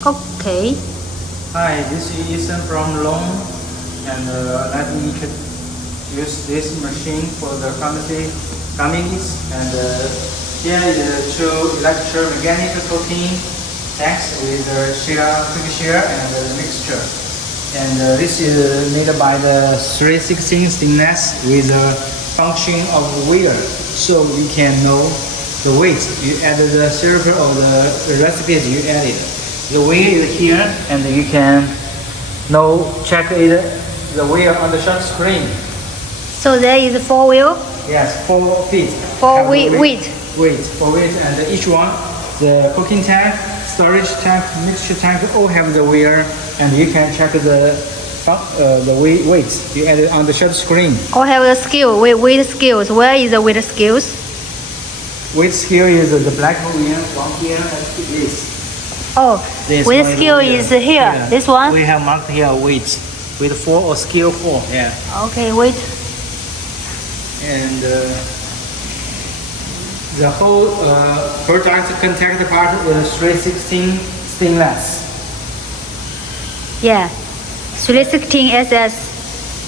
Okay. Hi, this is Ethan from LOM, and let me introduce this machine for the pharmacy gummies. And here is two electromechanical cooking tanks with quick shear and mixture. And this is made by the 316 stainless with a function of weigher, so we can know the weight you added the syrup or the recipes you added. The weight is here, and you can check it, the weight on the short screen. So there is 4 wheel. Yes, 4 feet. 4 weight. Weight, 4 weight, and each one, the cooking tank, storage tank, mixture tank, all have the weigher, and you can check the weights you added on the short screen. All have the scale, weight scales. Where is the weight scales? Weight scale is the black wheel from here to this. Oh, weight scale is here. Yeah. This one? We have marked here weight with 4 or scale 4. Yeah. Okay, weight. And the whole product contact part is 316 stainless. Yeah. 316 SS.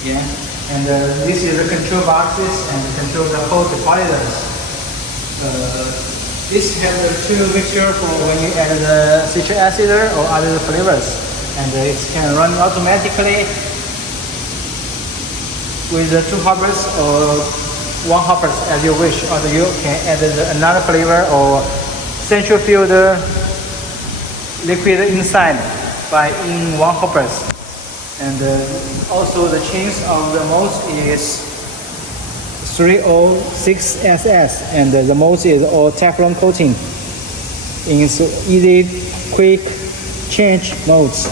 Yeah. And this is the control boxes and control the whole depositors. This has two mixture for when you add the citric acid or other flavors, and it can run automatically with the 2 hoppers or 1 hoppers as you wish, or you can add another flavor or centrifuge liquid inside in 1 hoppers. And also the chains of the most is 306 SS, and the most is all Teflon coating in easy quick change modes.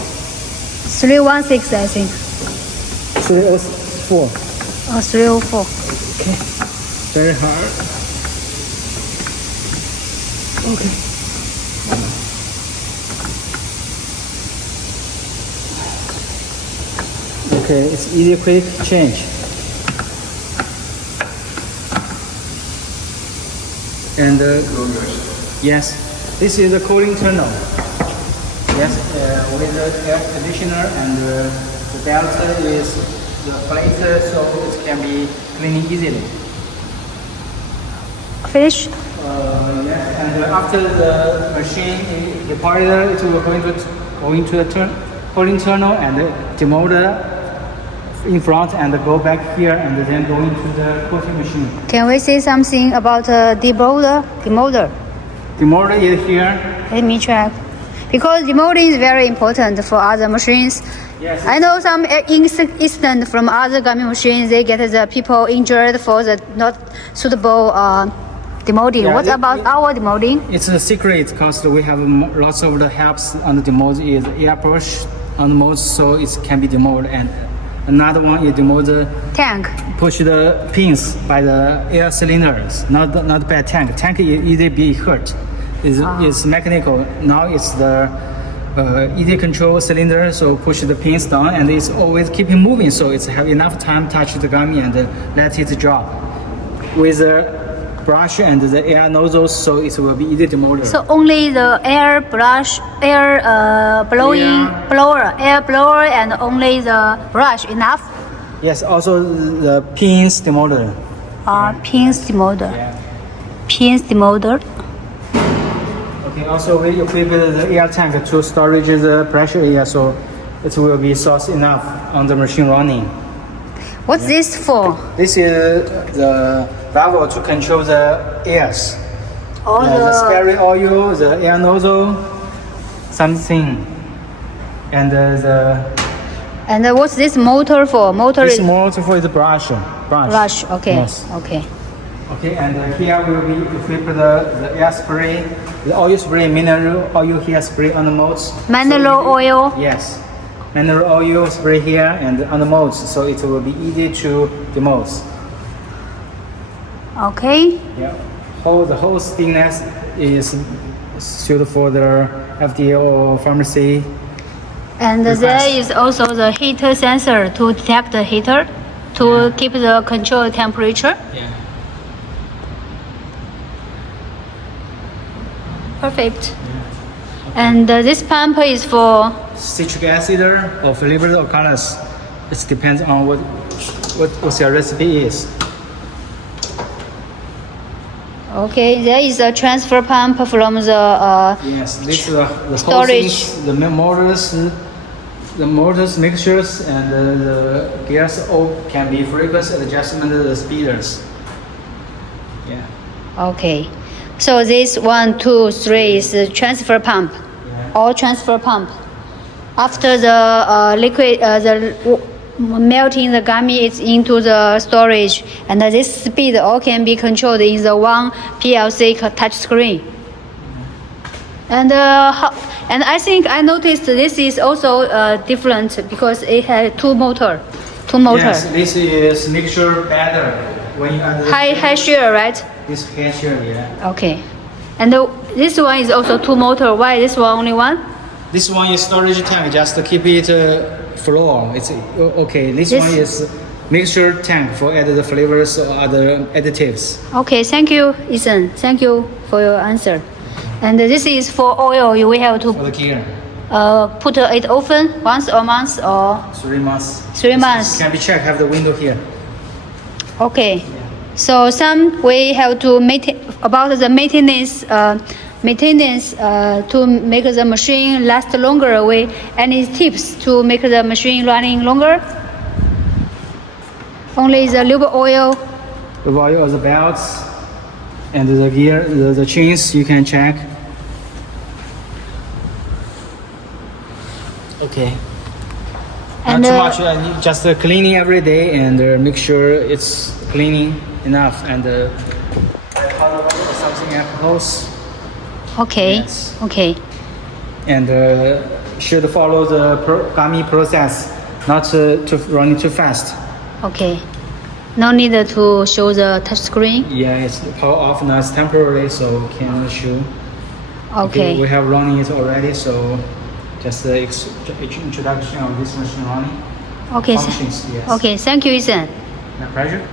316, I think. 304. Oh, 304. Okay. Very hard. Okay. Okay, it's easy quick change. And yes, this is the cooling tunnel. Yes, with the air conditioner, and the belt is the plate, so it can be cleaned easily. Finish? Yes, and after the machine departed, it will go into the cooling tunnel and demolder in front, and go back here, and then go into the coating machine. Can we say something about demolder? Demolder is here. Let me check. Because demolding is very important for other machines. Yes. I know some incident from other gummy machines, they get the people injured for the not suitable demolding. Yeah, what about our demolding? It's a secret because we have lots of the helps on the demold is air push on the mold, so it can be demolded. And another one is demold the Tank. push the pins by the air cylinders, not by tank. Tank easily be hurt. It's mechanical. Now it's the easy control cylinder, so push the pins down, and it's always keeping moving, so it's have enough time touch the gummy and let it drop. With the brush and the air nozzles, so it will be easy to mold. So only the air brush, air blower, and only the brush enough? Yes, also the pins demolder. Pins demolder. Yeah. Pins demolder. Okay, also we equip the air tank to storage the pressure air, so it will be source enough on the machine running. What's this for? This is the valve to control the airs. All The spare oil, the air nozzle, something. And And what's this motor for? Motor this is motor for the brush. brush. Okay. Yes. Okay. Okay, and here will be equipped the air spray, the oil spray, mineral oil here spray on the molds. Mineral oil. Yes, mineral oil spray here and on the molds, so it will be easy to demold. Okay. Yeah, the whole stainless is suited for the FDA or pharmacy. And there is also the heater sensor to detect the heater, to keep the control temperature. Yeah. Perfect. And this pump is for Citric acid or flavors or colors. It depends on what your recipe is. okay. There is a transfer pump from the Yes, this is the storage. housings, the motors mixtures, and the gears all can be frequency adjustment of the speeders. Yeah. Okay. So this 1, 2, 3 is the transfer pump. Yeah. All transfer pump. After the liquid, melting the gummy is into the storage, and this speed all can be controlled in the one PLC touch screen. And I think I noticed this is also different because it has two motor. Yes, this is mixture better when you add the High shear, right? this hair share, yeah. Okay. And this one is also two motor. Why this one only one? This one is storage tank, just to keep it flow. It's okay. This one is mixture tank for add the flavors or other additives. Okay, thank you, Ethan. Thank you for your answer. And this is for oil. You will have to For the gear, put it often, once a month or 3 months. 3 months. Can be checked. Have the window here. Okay. So some we have to maintain about the maintenance to make the machine last longer. Any tips to make the machine running longer? Only the lube oil. The oil of the belts and the gear, the chains you can check. Okay. And, Not too much. Just cleaning every day and make sure it's cleaning enough and something alcohols. Okay. Yes. Okay. And should follow the gummy process, not to running too fast. Okay. No need to show the touch screen. Yeah, it's power off now. It's temporary, so can show. Okay. We have running it already, so just the introduction of this machine running. Okay. Functions, yes. Okay. Thank you, Ethan. My pleasure.